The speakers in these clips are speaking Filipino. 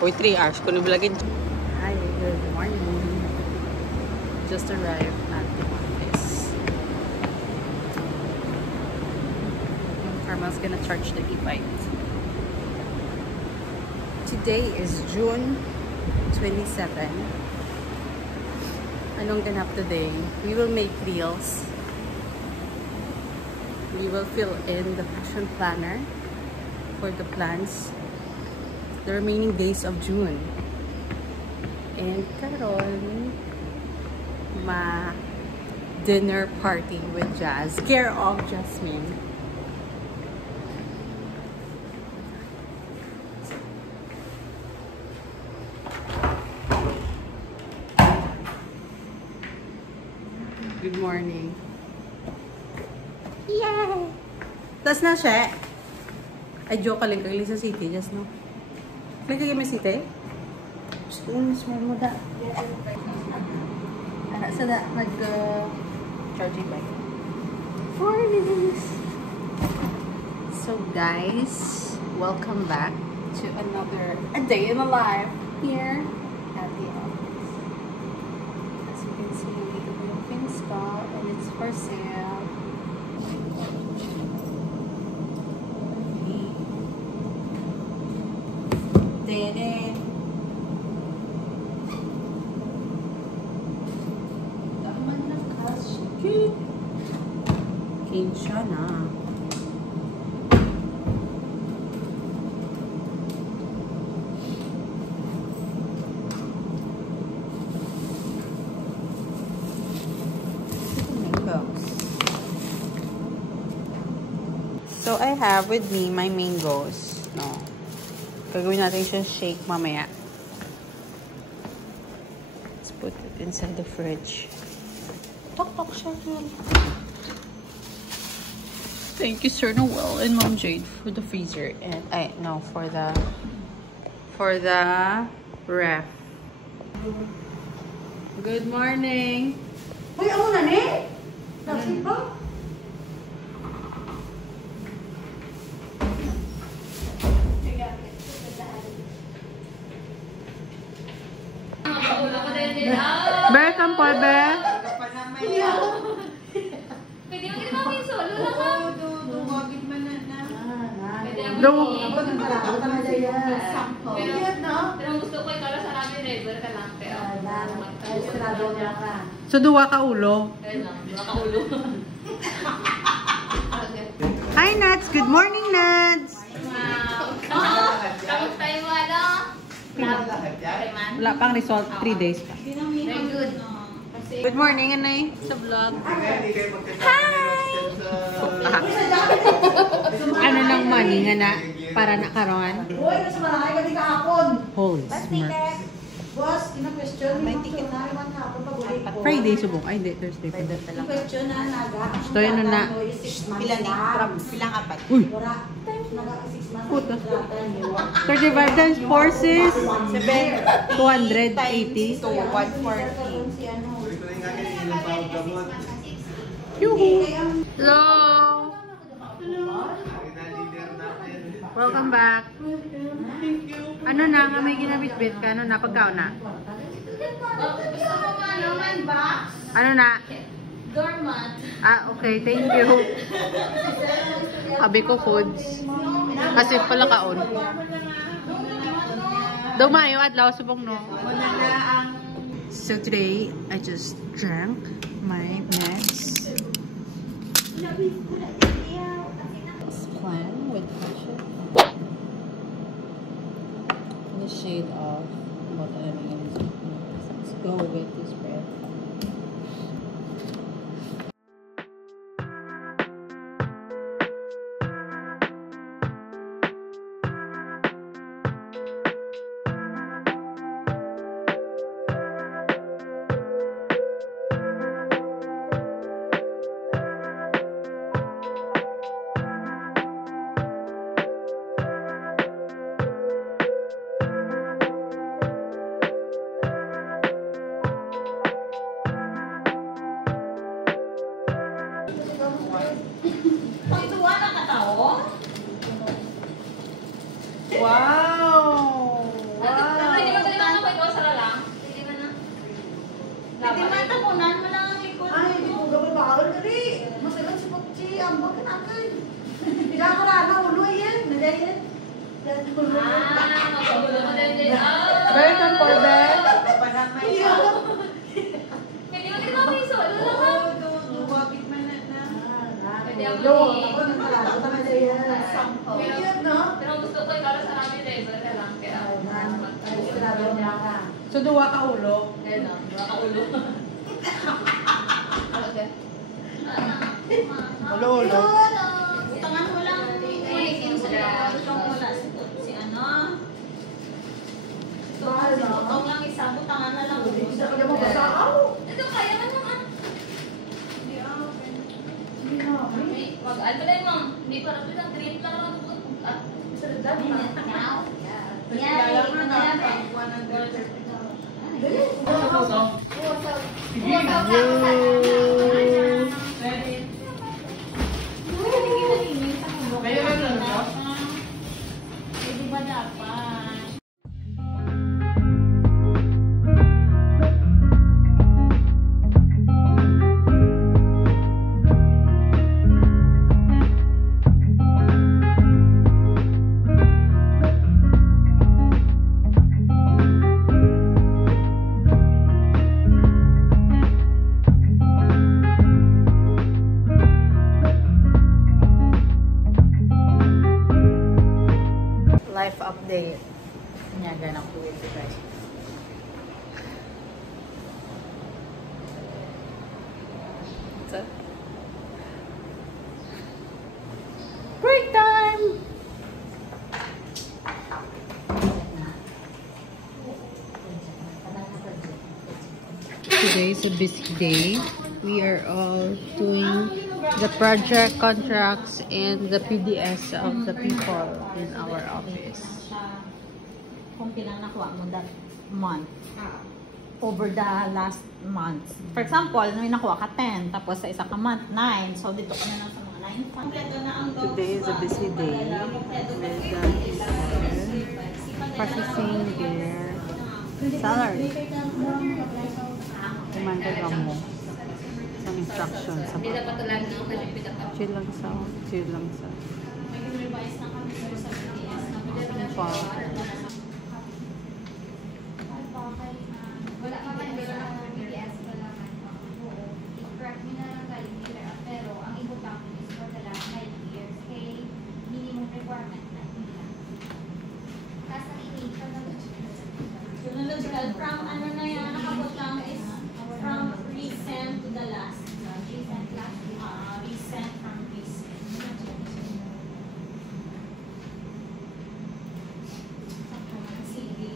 Uy, 3 hours. Kung ibalagin. Hi, good morning. Just arrived at the office. Carmel's gonna charge the e-bike. Today is June 27. Anong ganap today? We will make reels. We will fill in the fashion planner for the plans, the remaining days of June. And karon, dinner party with Jazz. Care of Jasmine. Good morning. Yay! Tas na siya. Ay, joke ka lang kagli sa city. Just no. Kagli kagli may city? Smell mo da. Ara sa da. Charging bike. 4 minutes. So guys, welcome back to another day in the life here at the office. As you can see, we have a Finstock and it's for sale. Dede. Daman na cash. Cute. Cute siya na. So I have with me my mangoes. No. Gagawin natin siyang shake mamaya. Let's put it inside the fridge. Tok-tok siya. Thank you, Sir Noel and Mom Jade for the freezer. And for the ref. Good morning. Uy, ako na ni? Nasib ba? Bear, come po, Bear. Pwede mo ginawa yung solo lang ha? Dumagin man na. Do. Pero gusto ko ikaw lang sa rami driver ka lang. So, duwa ka ulo. Kaya lang, duwa ka ulo. Hi, Nats. Good morning, Nats. Tapos tayo mo ano? Wala pang result. 3 days pa. Very good. Good morning, Anay. Sa vlog. Ano nang money nga na para nakaroon? Uy, nasa malaki ka di kahapon. Holy smart. Boss, ina-question. May ticket na naman hapon pag ulit ko. Friday, subong. Ay, hindi. Thursday pa. Question na naga. Ito yun na. Pilang apat. Uy! Naga 6 months. Puta. 35 times 4 sis. 280. So, 140. Yuhu! Hello! Welcome back. Ano na nga may ginabitbit ka? Ano na? Pagkaon na? Gusto mo nga naman box? Ano na? Doormat. Okay. Thank you. Sabi ko foods. Kasi pala kaon. Dumayo at lao subong no. So today, I just drank my meds. This plan with passion. The shade of what I mean. Let's go with this bread. Wow! Wow! Huwag ka natin. Diyan ka na, ulo yan. Nagayan. Mapagulo mo din. American for bed. Pwede mo din kami solo lang. Duwagit man na. Pwede ako Ako nang malalo naman na yan. Pero gusto ko ikaw sa namin driver ka lang. Kaya So, duwa ka ulo. Ayun na, makaulo. Okay. Ulo-ulo. Tangan mo lang. Ulitin sa utong mo lang. Si ano? Si utong lang isa. Tangan na lang. Ito, kaya man naman. Mag-aal pala yun, ma'am. Hindi para pala. Trip lang ako. Sa dami na. Pwede ba dapat? Life update. Nyaga ng kuwit guys. Break time! Today is a busy day. We are all doing the project contracts and the PDS of the people in our office. Kung kailan nakuha mo that month over the last month. For example, may nakuha ka 10, tapos sa isa ka month, 9. So, dito ka na lang sa mga 9 funds. Today is a busy day with processing their salary. Kumanda mo sa instruction sa Hindi dapat talaga ng kalipid ako. chill lang sa May revise na kami sa PDS na pa. Wala pa man dito ng BTS, wala man. I-correct me na lang kayo, pero ang ibutang is for the last 9 years kay minimum requirement na nila. Kasi ang initial na Chronological from ano na yan, nakabutang is from recent to the last. recent last year. Recent from recent. Sige.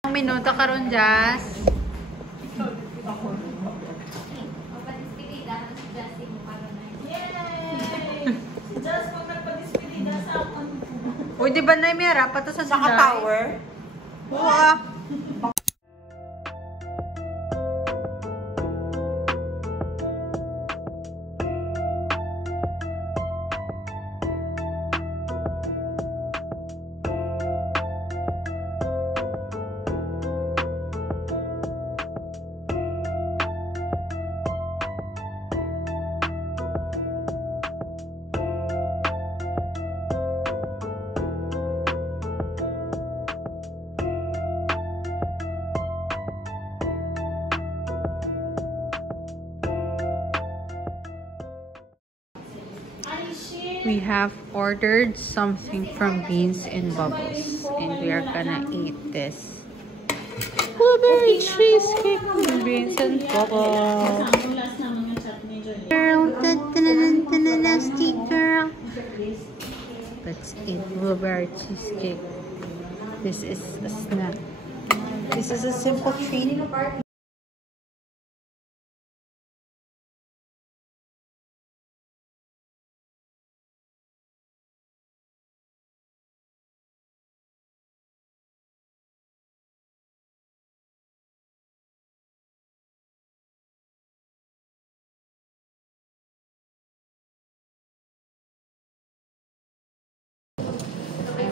Ang minuto karon Jazz. Pag-despedida, suggesting mo para na yun. Yay! Just pag nagpa-despedida sa akon. Uy, di ba na may rapat to sa July? tower? Oo ah. We have ordered something from Beans and Bubbles, and we are gonna eat this blueberry cheesecake from Beans and Bubbles. Ang last na mga chat ni Jolie. Girl, nasty girl. Let's eat blueberry cheesecake. This is a snack. This is a simple treat.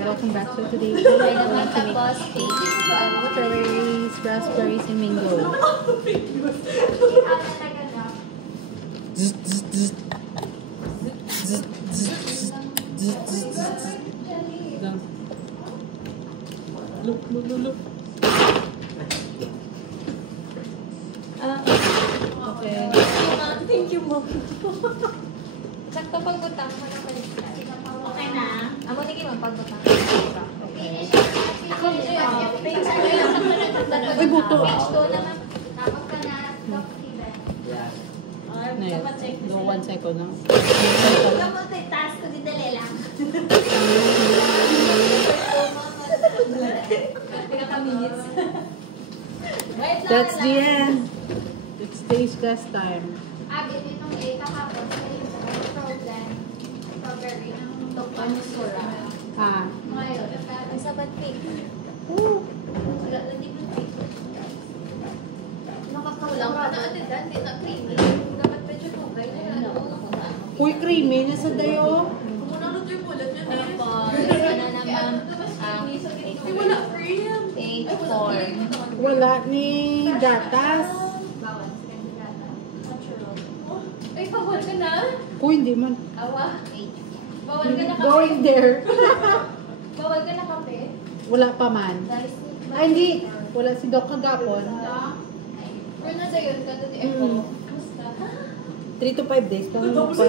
welcome back to today. May naman tapos cake. Strawberries, raspberries, and mango. Look. Okay. Thank you, Mom. Sakto pagbutang mo na paligtas. Okay na. Amo ni mo pagbutang. Uy, buto. Page 2 naman. Tapos ka na stop even. No, 1 second na. Task ko di dali lang. Minutes. That's the end. It's taste test time. Abit itong kahapon sa problem. Strawberry ng lokal sura. Ah. Ngayon, ang sabat cake. Wala na di mo cake. Nakakaulang ka na atidan, di na creamy. Dapat medyo kugay na yan. Uy, creamy. Nasa dayo. Kung ano ito yung bullet niya, Ano po, sana naman wala cream. 8-4. Wala ni gatas. Bawal sa kandidata. Natural. Ay, bawal ka na? Uy, hindi man. Awa. 8. Bawal ka na kape? Going there. Bawal ka na kape? Wala pa man. Dahil Ay, hindi. Wala si Doc kagapon. pero na sa yun, kata di ako. Kamusta? 3 to 5 days. Kamusta?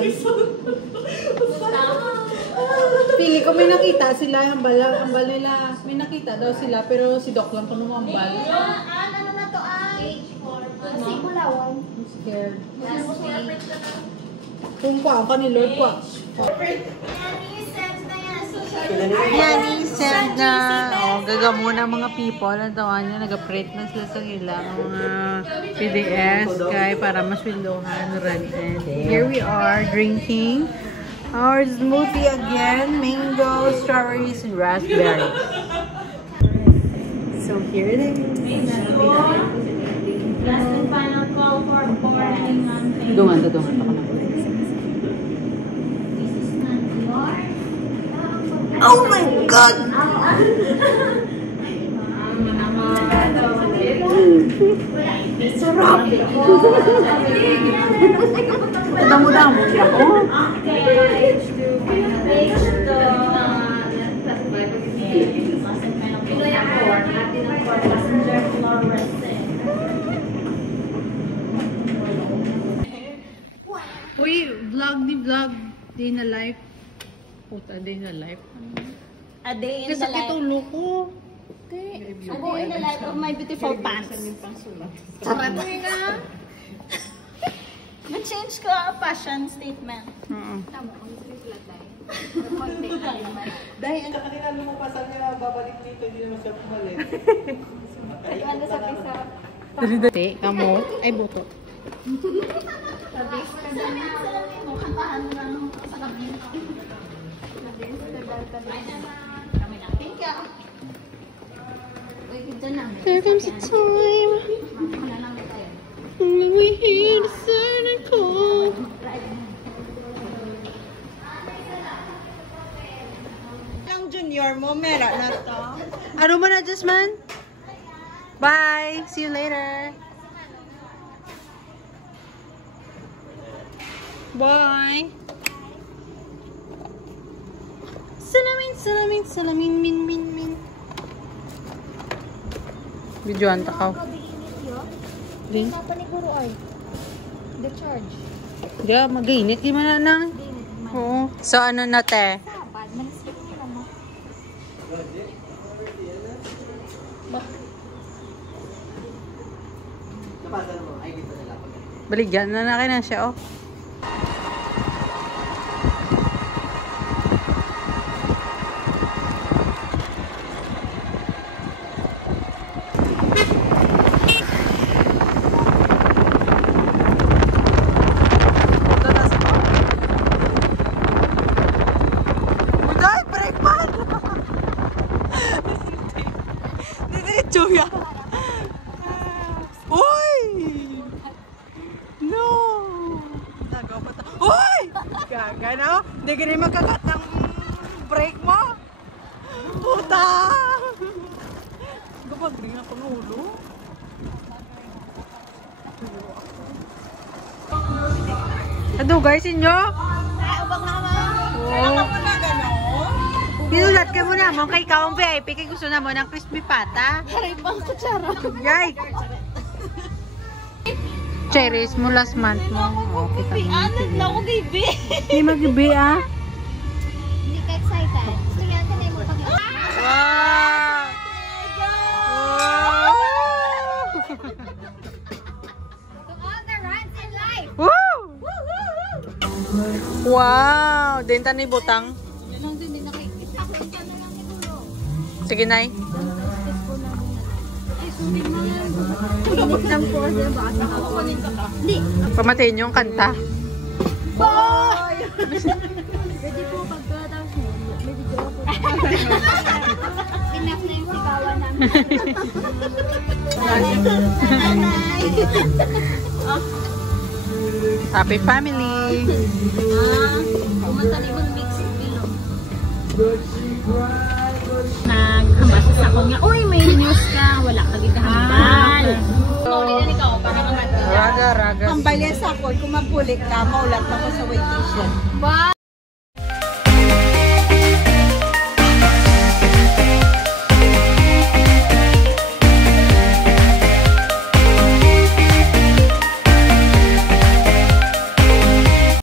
Pili ko may nakita sila. Hambal nila. May nakita daw sila. Pero si Doc lang pa numambal. Ano na to ay? Age 4. Kasi bulawan. I'm scared. Last Kung pa ni Lord pa. Yan, i-send na. Oh, gagamuna mga people. Natawan niya, nag-print na sila sa ilang mga PDS kay para maswindohan rin. And here we are drinking our smoothie again. Mango, strawberries, and raspberries. So here it is. Last and final call for ordering non-payment. Dungan ako na. This is not yours. Oh my God! Sarap! Damo-damo siya ko. Page 2. Page 2. Last and final call for passenger floor resting. Uy, vlog. Day na life. Puta, day na life. A day in Kasi the life. kitulo ko. A day in the life of my beautiful pants. Sarap nga. Na-change ko ang fashion statement. Tama ko, yung flat tayo. Dahil ang kanina lumapasan niya, babalik dito, hindi naman siya pumalit. Ano sa pisa? Dali, kamot. Ay, buto. Tabis ka dyan na. Kantahan mo lang sa gabi. Tabis ka dyan, tabis. Kami na. Thank you. Wait, dyan na. There comes a time Wala namin tayo. when we hear the silent call. Ang junior mo, mera na to. Ano man na, Jasmine? Bye! See you later! Bye! Salamin, min. Videoan takaw. Rin? Apa ni guru ay? The charge. Diya, mag-init. Di man na nang. Oo. So, ano na, te? Sabat, manisip niya naman. Baligyan na kayo na siya, oh. Uday, break man! Diretso yan! Uy! No! Nagaw pa ta. Uy! Gaga, no? Hindi ka rin magkagat ng break mo. Dugay sinyo? Oh. Ninulat ka mo naman kay ikaw ang VIP. Kay gusto naman ng crispy pata. Aray pang kutsara. Yay! Cherries mo last month mo. Oh, kita mo. Anan lang ako, baby. Hindi mag-ibi ah. Hindi ka excited. Gusto niya ka na yung pag- Wow! To all the runs in life. Woo! Wow! Denta ni butang. Yan lang din, nakikita. Ito na lang siguro. Sige, Nay. Tinik lang po kasi baka nakakunin ka ka. Hindi. Pamatiin yung kanta. Pwede po pagkatapos mo. Pwede ko po. Enough na yung sigawan namin. Happy family! Kumanta ni mong mix below. Naghambasa ako nga, uy, may news ka. Wala ka gigahambal. Sorry na ikaw, para naman. Raga, raga. Ang balya sa ako, kung mapulik ka, maulat ako sa vacation. Wow!